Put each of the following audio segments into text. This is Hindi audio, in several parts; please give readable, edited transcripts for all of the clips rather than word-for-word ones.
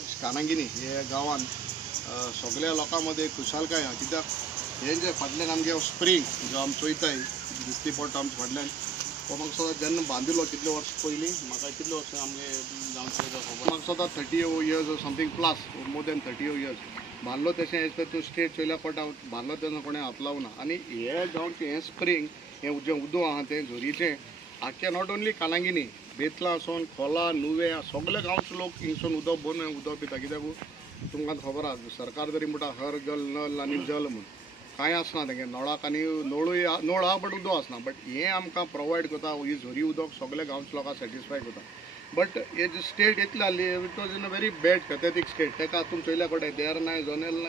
आज कानांगिनी हे गांवान सगळ्या लोकां मदीं खुशालकाय आहा कित्याक हे जे फाटल्यान आमगे स्प्रिंग जो आमी चोयताय दिसती पडटा आमचे फाटल्यान तो म्हाका सदां जेन्ना बांदिल्लो कितले वर्स पयलीं म्हाका कितले वर्स आमगे जावचे खबर म्हाका सदां 30 years something plus more than 30 years बांदलो तशें हें तूं स्टेट चोयल्या पडटा बांदलो तेन्ना कोणें हात लावना आनी हे गांवचें हें स्प्रिंग हें जें उदक आहा तें झरीचें आख्या नॉट ओन्ली कानांगिनी बेतला सोन खोला नुवे सगळे गांवचे लोक हिंगसून उदक भरून उदक पिता कित्याक तुमकां खबर आहा सरकार तरी म्हणटा हर जल नल आनी जल म्हूण कांय आसना तेंगे नळाक आनी नळूय नळ आहा बट उदक आसना बट हें आमकां प्रोवायड करता ही झरी उदक सगळे गांवचे लोकांक सॅटिस्फाय करता बट हे जे स्टेट येतली आहली it was in a very bad pathetic state तेका हातून चोयल्या कडेन देर नाय जोनेल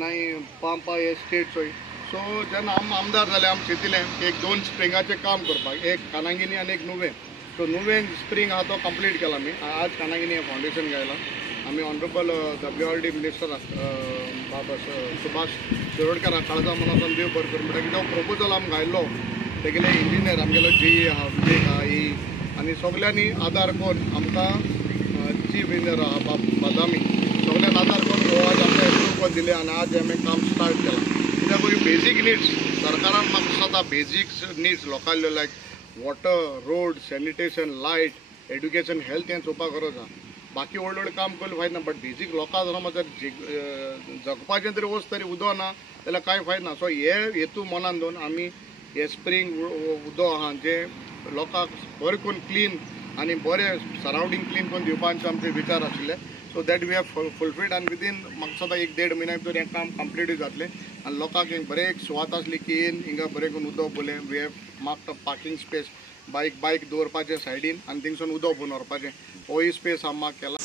नाय पांपा हे स्टेट चोय सो जेन्ना आमदार जाले आमी चिंतिलें की एक 2 स्प्रिंगाचें काम करपाक एक कानांगिनी आनी एक नुवें सो नुवें स्प्रिंग आहा तो कंप्लीट केला आमी आज कानांगिनी फाउंडेशन घायला आमी ऑनरेबल WRD मिनिस्टर बाबा सुभाष शिरोडकर काळजा म्हणून वचून देव बरें करूं म्हणटा कित्याक प्रोपोजल आमी घायल्लो तेगेले इंजिनियर आमगेलो JE आहा विवेक आहा ही आनी सगळ्यांनी आदार करून आमकां चीफ इंजिनियर आहा बादामी सगळ्यांनी आदार करून हो आज आमकां एप्रूव्हल दिले आनी आज आमी काम स्टार्ट केलां कित्याक बेजीक निड्स सरकारान म्हाका सदां बेजीक निड्स लोकांल्यो like water road sanitation light education health हें चोवपाक गरज आहा बाकी व्हडले व्हडले काम केलें फायद ना बट बेजीक लोकां जर जर जगपाचें तरी वस्त तरी उदक ना जाल्यार कांय फायद ना सो हे हेतू मनान दवरून आमी हे स्प्रिंग उदक आहा जें लोकांक बरें करून क्लीन आनी बरें सरावंडींग क्लीन करून दिवपाचे आमचे विचार आशिल्ले so that we have fulfilled आनी विदीन म्हाका सदां 1-1.5 म्हयन्या भितर हें काम कंप्लीट जातलें आनी लोकांक एक बरें एक सुवात आसली की हिंगा बरें करून उदक भरलें we have marked a parking space bike दवरपाचें सायडीन आनी थिंगसून उदक भरून व्हरपाचें होय स्पेस हांव मार्क केला